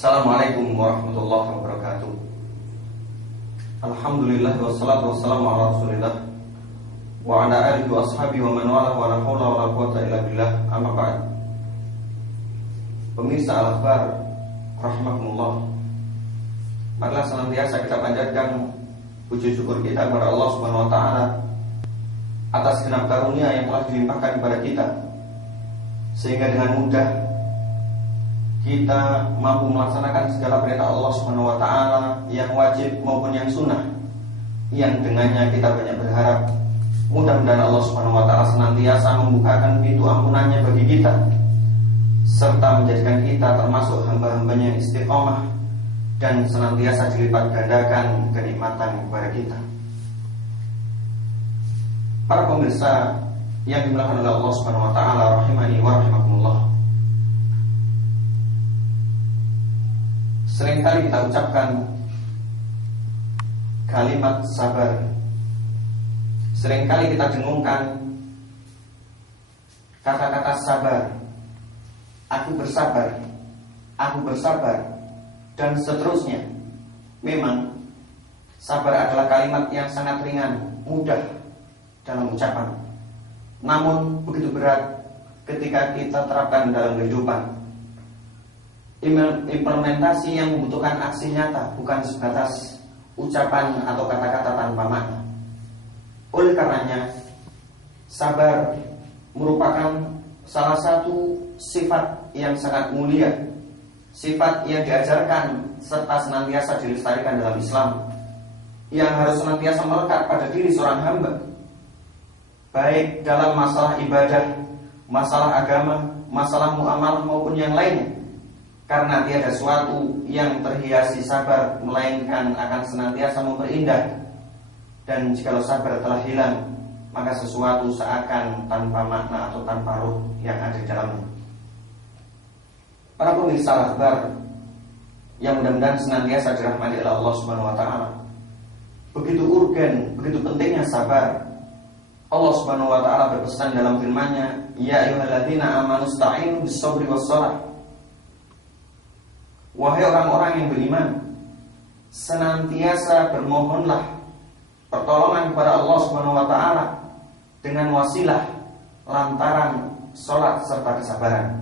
Assalamualaikum warahmatullahi wabarakatuh. Alhamdulillah wassalatu wassalamu ala Rasulillah wa ala alihi wa ashabihi wa man wala wa la haula wa la quwwata illa billah. Amma ba'd. Pemirsa Al-Akhbar rahimakumullah, marilah senantiasa kita panjatkan puji syukur kita kepada Allah Subhanahu wa taala atas genap karunia yang telah dilimpahkan kepada kita, sehingga dengan mudah kita mampu melaksanakan segala perintah Allah Subhanahu wa taala yang wajib maupun yang sunnah, yang dengannya kita banyak berharap mudah-mudahan Allah Subhanahu wa taala senantiasa membukakan pintu ampunannya bagi kita, serta menjadikan kita termasuk hamba-hambanya yang istiqomah dan senantiasa dilipat gandakan kenikmatan kepada kita. Para pemirsa yang dimuliakan oleh Allah Subhanahu wa taala, rahimani wa rahimakumullah, seringkali kita ucapkan kalimat sabar. Seringkali kita dengungkan kata-kata sabar. Aku bersabar, dan seterusnya. Memang sabar adalah kalimat yang sangat ringan, mudah dalam ucapan, namun begitu berat ketika kita terapkan dalam kehidupan. Implementasi yang membutuhkan aksi nyata, bukan sebatas ucapan atau kata-kata tanpa makna. Oleh karenanya, sabar merupakan salah satu sifat yang sangat mulia, sifat yang diajarkan serta senantiasa dilestarikan dalam Islam, yang harus senantiasa melekat pada diri seorang hamba, baik dalam masalah ibadah, masalah agama, masalah muamalah maupun yang lainnya. Karena tiada sesuatu yang terhiasi sabar melainkan akan senantiasa memperindah. Dan jikalau sabar telah hilang, maka sesuatu seakan tanpa makna atau tanpa ruh yang ada di dalamnya. Para pemirsa Al-Akhbar yang mudah-mudahan senantiasa dirahmati oleh Allah Subhanahu wa taala, begitu urgen, begitu pentingnya sabar. Allah Subhanahu wa taala berpesan dalam firman-Nya, ya ayyuhalladzina amanu ista'inu bis-sabri was-shalah. Wahai orang-orang yang beriman, senantiasa bermohonlah pertolongan kepada Allah Subhanahu wa taala dengan wasilah lantaran salat serta kesabaran.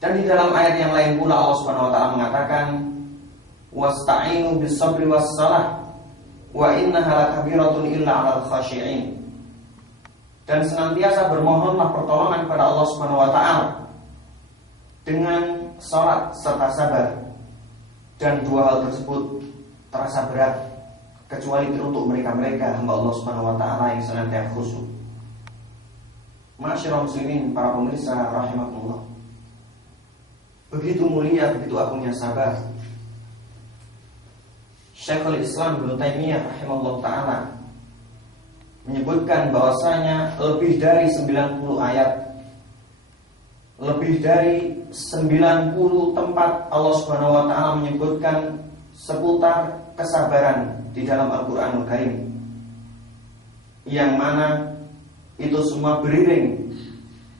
Dan di dalam ayat yang lain pula Allah Subhanahu wa taala mengatakan, wasta'inu bis-sabri was-shalah wa innaha lakabiratun illa 'alal khashi'in. Dan senantiasa bermohonlah pertolongan kepada Allah Subhanahu wa taala dengan salat serta sabar. Dan dua hal tersebut terasa berat kecuali untuk mereka-mereka hamba Allah Subhanahu wa taala yang senantiasa khusyuk. Ma'asyiral muslimin, para pemirsa rahimakumullah, begitu mulia, begitu agungnya sabar. Syekhul Islam Ibnu Taimiyah rahimahullah taala menyebutkan bahwasanya lebih dari 90 ayat, lebih dari 90 tempat Allah Subhanahu wa taala menyebutkan seputar kesabaran di dalam Al-Qur'anul Karim, yang mana itu semua beriring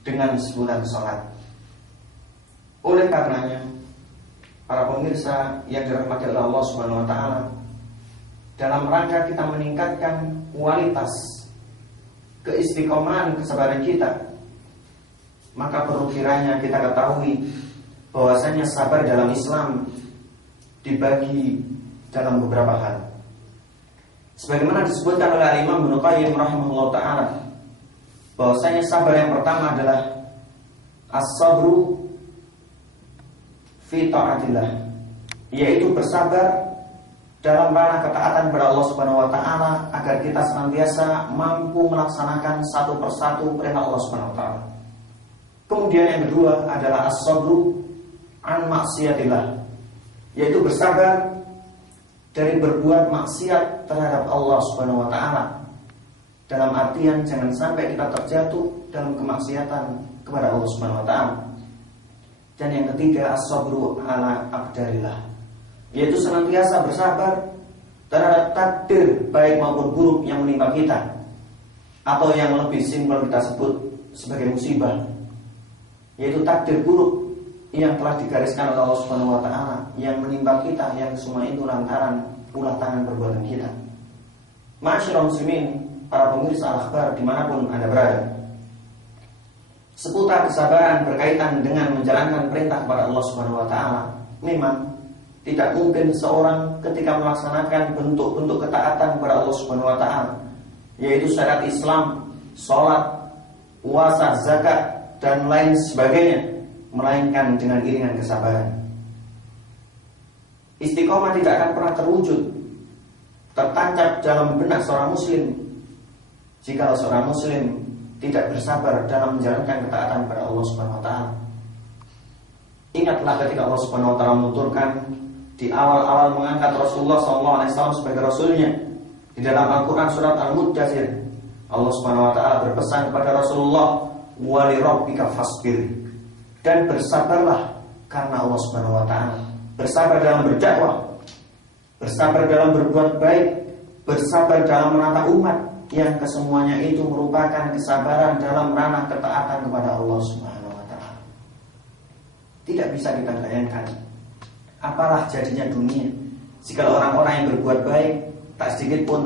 dengan sebutan salat. Oleh karenanya, para pemirsa yang dirahmati oleh Allah Subhanahu wa taala, dalam rangka kita meningkatkan kualitas keistiqomahan kesabaran kita, maka perlu kiranya kita ketahui bahwasanya sabar dalam Islam dibagi dalam beberapa hal. Sebagaimana disebutkan oleh Imam Ibnu Qayyim rahimahullah taala, bahwasanya sabar yang pertama adalah as-sabru fi ta'atillah, yaitu bersabar dalam rangka ketaatan kepada Allah Subhanahu wa taala agar kita senantiasa mampu melaksanakan satu persatu perintah Allah Subhanahu wa taala. Kemudian yang kedua adalah as-sabru an maksiatillah, yaitu bersabar dari berbuat maksiat terhadap Allah Subhanahu wa taala, dalam artian jangan sampai kita terjatuh dalam kemaksiatan kepada Allah Subhanahu wa taala. Dan yang ketiga as-sabru ala aqdarillah, yaitu senantiasa bersabar terhadap takdir baik maupun buruk yang menimpa kita, atau yang lebih simpel kita sebut sebagai musibah, yaitu takdir buruk yang telah digariskan oleh Allah Subhanahu wa taala yang menimpa kita, yang semua itu lantaran ulah tangan perbuatan kita. Ma'asyiral muslimin, para pemirsa Al-Akhbar dimanapun Anda berada, seputar kesabaran berkaitan dengan menjalankan perintah kepada Allah Subhanahu wa taala, memang tidak mungkin seorang ketika melaksanakan bentuk-bentuk ketaatan kepada Allah Subhanahu wa taala, yaitu syariat Islam, sholat, puasa, zakat, dan lain sebagainya, melainkan dengan iringan kesabaran. Istiqomah tidak akan pernah terwujud, tertancap dalam benak seorang muslim jika seorang muslim tidak bersabar dalam menjalankan ketaatan kepada Allah Subhanahu wa taala. Ingatlah ketika Allah Subhanahu wa taala menuturkan di awal-awal mengangkat Rasulullah SAW sebagai rasulnya di dalam Al-Quran surat Al-Muddatsir, Allah Subhanahu wa taala berpesan kepada Rasulullah, wa li rabbika fasbir, dan bersabarlah karena Allah Subhanahu wa taala. Bersabar dalam berdakwah, bersabar dalam berbuat baik, bersabar dalam menata umat, yang kesemuanya itu merupakan kesabaran dalam ranah ketaatan kepada Allah Subhanahu wa taala. Tidak bisa kita bayangkan apalah jadinya dunia jika orang-orang yang berbuat baik tak sedikit pun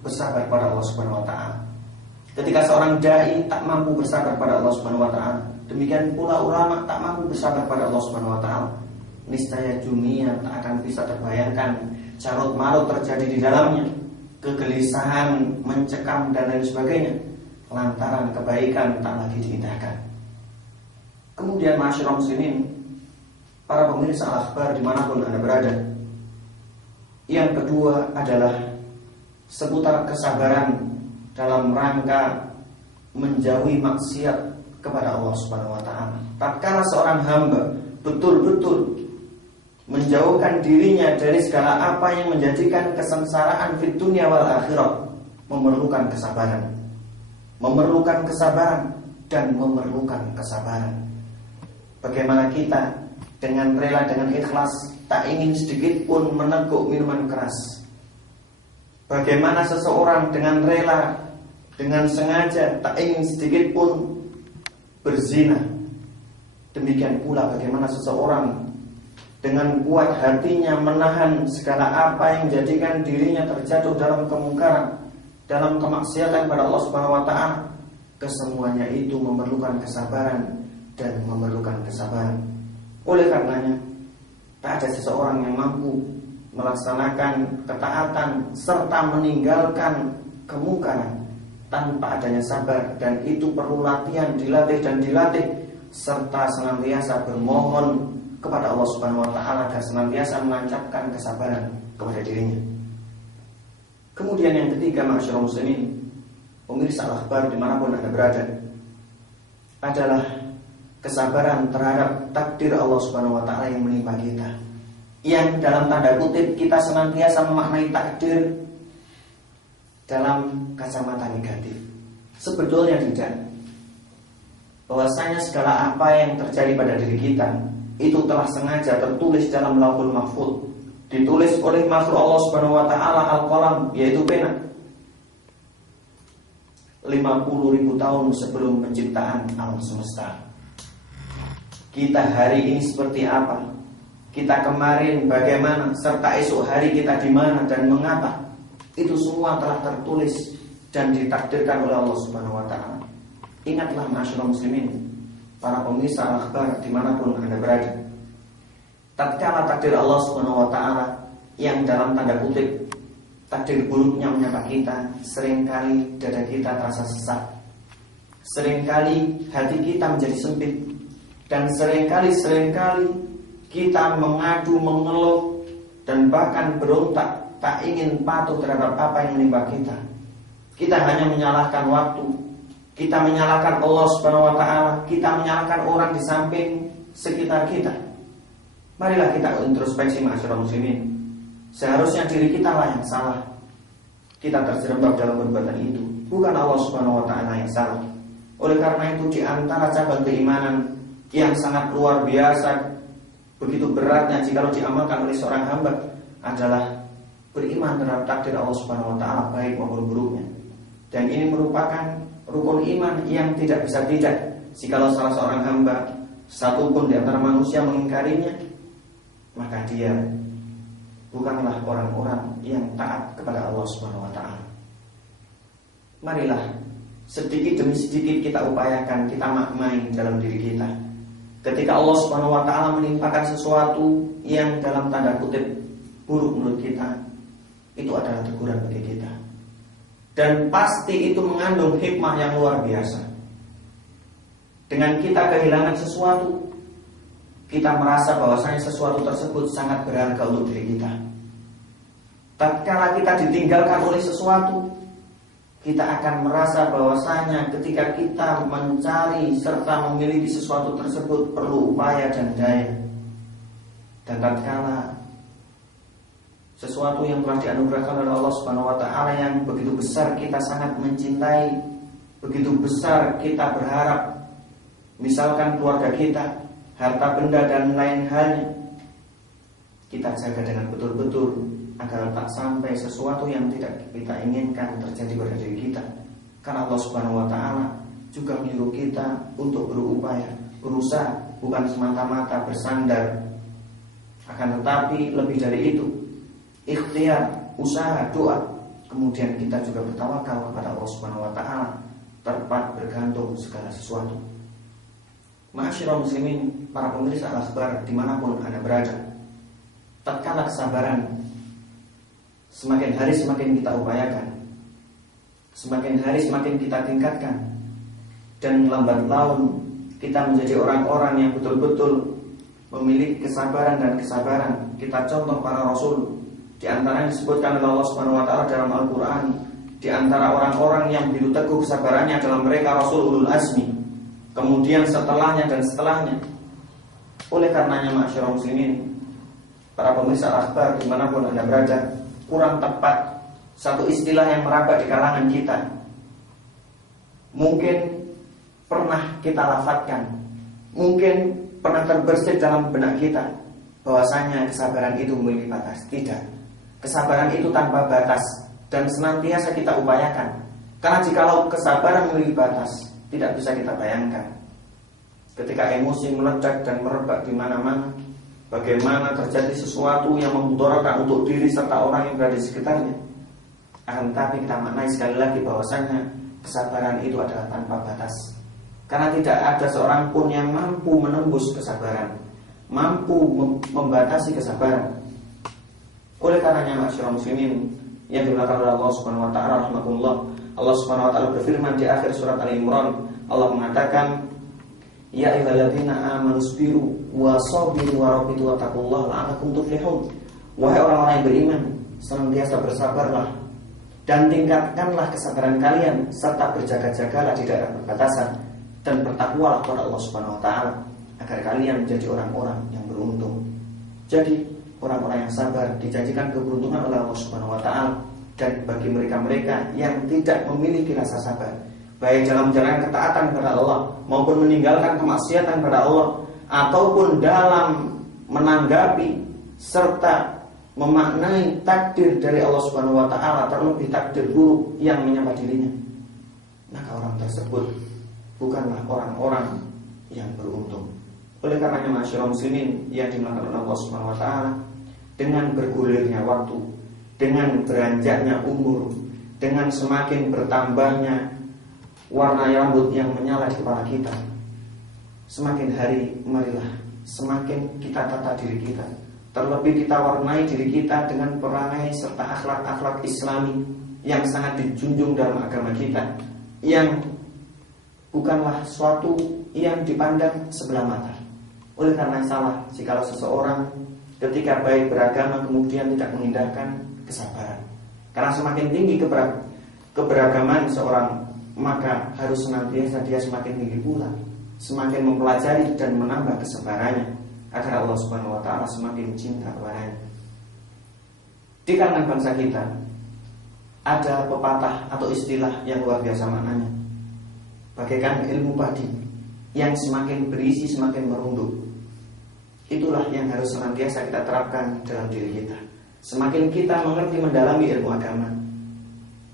bersabar pada Allah Subhanahu wa taala. Ketika seorang dai tak mampu bersabar pada Allah Subhanahu wa taala, demikian pula ulama tak mampu bersabar pada Allah Subhanahu wa taala, niscaya dunia tak akan bisa terbayangkan carut marut terjadi di dalamnya, kegelisahan mencekam dan lain sebagainya, lantaran kebaikan tak lagi diindahkan. Kemudian ma'asyiral muslimin, para pemirsa Al-Akhbar dimanapun Anda berada, yang kedua adalah seputar kesabaran dalam rangka menjauhi maksiat kepada Allah Subhanahu wa taala. Tatkala seorang hamba betul-betul menjauhkan dirinya dari segala apa yang menjadikan kesengsaraan fid dunya wal akhirah, memerlukan kesabaran. Memerlukan kesabaran dan memerlukan kesabaran. Bagaimana kita dengan rela, dengan ikhlas, tak ingin sedikit pun meneguk minuman keras. Bagaimana seseorang dengan rela, dengan sengaja tak ingin sedikit pun berzina. Demikian pula bagaimana seseorang dengan kuat hatinya menahan segala apa yang menjadikan dirinya terjatuh dalam kemungkaran, dalam kemaksiatan pada Allah Subhanahu wa taala. Kesemuanya itu memerlukan kesabaran dan memerlukan kesabaran. Oleh karenanya, tak ada seseorang yang mampu melaksanakan ketaatan serta meninggalkan kemungkaran tanpa adanya sabar, dan itu perlu latihan, dilatih dan dilatih, serta senantiasa bermohon kepada Allah Subhanahu wa taala agar senantiasa menancapkan kesabaran kepada dirinya. Kemudian yang ketiga, ma'asyiral muslimin, pemirsa Al-Akhbar dimanapun Anda berada, adalah kesabaran terhadap takdir Allah Subhanahu wa taala yang menimpa kita, yang dalam tanda kutip kita senantiasa memaknai takdir dalam kacamata negatif. Sebetulnya tidak. Bahwasanya segala apa yang terjadi pada diri kita itu telah sengaja tertulis dalam Lauhul Mahfuz, ditulis oleh makhluk Allah Subhanahu wa taala Al-Qalam, yaitu pena, 50.000 tahun sebelum penciptaan alam semesta. Kita hari ini seperti apa, kita kemarin bagaimana, serta esok hari kita di mana dan mengapa, itu semua telah tertulis dan ditakdirkan oleh Allah Subhanahu wa taala. Ingatlah ma'asyiral muslimin, para pemirsa Al-Akhbar dimanapun Anda berada, tatkala takdir Allah Subhanahu wa taala yang dalam tanda kutip takdir buruknya menyapa kita, seringkali dada kita terasa sesak, seringkali hati kita menjadi sempit, dan seringkali kita mengadu, mengeluh, dan bahkan berontak, tak ingin patuh terhadap apa yang menimpa kita. Kita hanya menyalahkan waktu, kita menyalahkan Allah Subhanahu wa taala, kita menyalahkan orang di samping sekitar kita. Marilah kita introspeksi ma'asyiral muslimin. Seharusnya diri kita lah yang salah. Kita terjerembab dalam perbuatan itu, bukan Allah Subhanahu wa taala yang salah. Oleh karena itu, di antara cabang keimanan yang sangat luar biasa, begitu beratnya jika diamalkan oleh seorang hamba, adalah beriman terhadap takdir Allah Subhanahu wa taala, baik maupun buruknya. Dan ini merupakan rukun iman yang tidak bisa tidak jika salah seorang hamba satupun di antara manusia mengingkarinya, maka dia bukanlah orang-orang yang taat kepada Allah Subhanahu wa taala. Marilah sedikit demi sedikit kita upayakan, kita maknai dalam diri kita. Ketika Allah Subhanahu wa taala menimpakan sesuatu yang dalam tanda kutip buruk menurut kita, itu adalah teguran bagi kita. Dan pasti itu mengandung hikmah yang luar biasa. Dengan kita kehilangan sesuatu, kita merasa bahwasanya sesuatu tersebut sangat berharga untuk diri kita. Tatkala kita ditinggalkan oleh sesuatu, kita akan merasa bahwasanya ketika kita mencari serta memiliki sesuatu tersebut perlu upaya dan daya. Dan tatkala sesuatu yang telah dianugerahkan oleh Allah Subhanahu wa taala yang begitu besar kita sangat mencintai, begitu besar kita berharap, misalkan keluarga kita, harta benda dan lain halnya, kita jaga dengan betul-betul agar tak sampai sesuatu yang tidak kita inginkan terjadi pada diri kita. Karena Allah Subhanahu wa taala juga menyuruh kita untuk berupaya, berusaha, bukan semata-mata bersandar, akan tetapi lebih dari itu, ikhtiar, usaha, doa. Kemudian kita juga bertawakal kepada Allah Subhanahu wa taala, terpat bergantung segala sesuatu. Ma'asyiral muslimin, para pemirsa Al-Akhbar dimanapun Anda berada, tatkala kesabaran semakin hari semakin kita upayakan, semakin hari semakin kita tingkatkan, dan lambat laun kita menjadi orang-orang yang betul-betul memiliki kesabaran dan kesabaran. Kita contoh para Rasul, di antara yang disebutkan oleh Allah Subhanahu wa taala dalam Al-Qur'an, di antara orang-orang yang begitu teguh kesabarannya adalah mereka Rasul ulul azmi. Kemudian setelahnya dan setelahnya. Oleh karenanya ma'asyiral muslimin, para pemirsa Al-Akhbar dimanapun Anda berada, kurang tepat satu istilah yang meraba di kalangan kita, mungkin pernah kita lafadzkan, mungkin pernah terbersit dalam benak kita, bahwasanya kesabaran itu memiliki batas. Tidak, kesabaran itu tanpa batas dan senantiasa kita upayakan. Karena jikalau kesabaran memiliki batas, tidak bisa kita bayangkan ketika emosi meledak dan merebak di mana-mana, bagaimana terjadi sesuatu yang memudaratkan untuk diri serta orang yang berada di sekitarnya. Akan tetapi kita maknai sekali lagi bahwasanya kesabaran itu adalah tanpa batas. Karena tidak ada seorang pun yang mampu menembus kesabaran, mampu membatasi kesabaran. Oleh karenanya ma'asyiral muslimin yang dimuliakan oleh Allah Subhanahu wa taala rahimakumullah, Allah Subhanahu wa taala berfirman di akhir surat Al-Imran, Allah mengatakan, ya ayyuhalladzina amanu sabiru wa sabiru wa rabitu wattaqullaha la'allakum tuflihun. Wahai orang-orang yang beriman, senantiasa bersabarlah dan tingkatkanlah kesabaran kalian, serta berjaga-jagalah di daerah perbatasan, dan bertakwalah kepada Allah Subhanahu wa taala agar kalian menjadi orang-orang yang beruntung. Jadi orang-orang yang sabar dijanjikan keberuntungan oleh Allah Subhanahu wa taala. Dan bagi mereka-mereka yang tidak memiliki rasa sabar, baik dalam menjalankan ketaatan kepada Allah maupun meninggalkan kemaksiatan kepada Allah, ataupun dalam menanggapi serta memaknai takdir dari Allah Subhanahu wa taala, terlebih takdir buruk yang menyapa dirinya, maka orang tersebut bukanlah orang-orang yang beruntung. Oleh karenanya ma'asyiral muslimin yang dimuliakan oleh Allah Subhanahu wa taala, dengan bergulirnya waktu, dengan beranjaknya umur, dengan semakin bertambahnya warna rambut yang menyala di kepala kita, semakin hari marilah semakin kita tata diri kita, terlebih kita warnai diri kita dengan perangai serta akhlak-akhlak Islami yang sangat dijunjung dalam agama kita, yang bukanlah suatu yang dipandang sebelah mata. Oleh karena salah jikalau seseorang ketika baik beragama kemudian tidak mengindahkan kesabaran. Karena semakin tinggi keberagaman seorang, maka harus senantiasa dia semakin tinggi pula, semakin mempelajari dan menambah kesabarannya agar Allah Subhanahu wa taala semakin cinta kepadanya. Di kalangan bangsa kita ada pepatah atau istilah yang luar biasa maknanya, bagaikan ilmu padi yang semakin berisi semakin merunduk. Itulah yang harus senantiasa kita terapkan dalam diri kita. Semakin kita mengerti mendalami ilmu agama,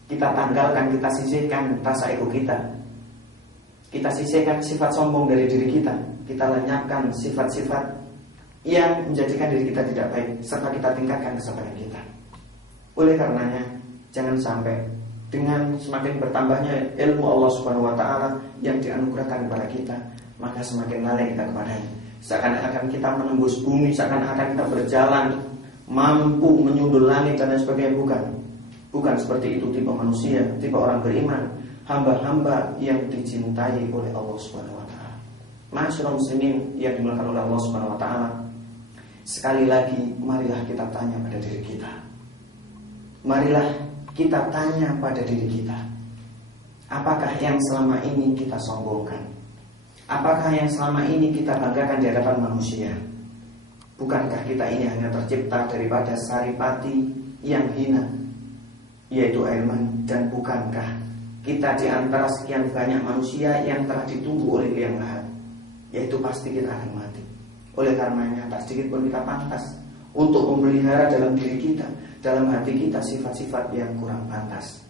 kita tanggalkan, kita sisihkan rasa ego kita. Kita sisihkan sifat sombong dari diri kita. Kita lenyapkan sifat-sifat yang menjadikan diri kita tidak baik, serta kita tingkatkan kesabaran kita. Oleh karenanya, jangan sampai dengan semakin bertambahnya ilmu Allah Subhanahu wa taala yang dianugerahkan kepada kita, maka semakin lalai kita kepadanya. Seakan-akan kita menembus bumi, seakan-akan kita berjalan mampu menyundul langit dan lain sebagainya. Bukan seperti itu tipe manusia, tipe orang beriman, hamba-hamba yang dicintai oleh Allah Subhanahu wa taala. Masyaallah muslimin yang dimuliakan oleh Allah Subhanahu wa taala. Sekali lagi, marilah kita tanya pada diri kita. Marilah kita tanya pada diri kita. Apakah yang selama ini kita sombongkan? Apakah yang selama ini kita banggakan di hadapan manusia? Bukankah kita ini hanya tercipta daripada saripati yang hina, yaitu air mani? Dan bukankah kita di antara sekian banyak manusia yang telah ditunggu oleh yang lahat, yaitu pasti kita akan mati. Oleh karenanya tak sedikit pun kita pantas untuk memelihara dalam diri kita, dalam hati kita sifat-sifat yang kurang pantas.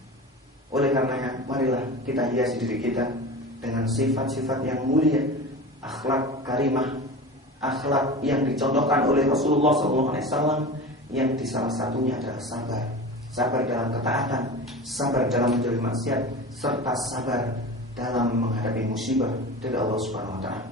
Oleh karenanya marilah kita hiasi diri kita dengan sifat-sifat yang mulia, akhlak karimah, akhlak yang dicontohkan oleh Rasulullah SAW, yang di salah satunya adalah sabar. Sabar dalam ketaatan, sabar dalam menjauhi maksiat, serta sabar dalam menghadapi musibah dari Allah Subhanahu wa taala.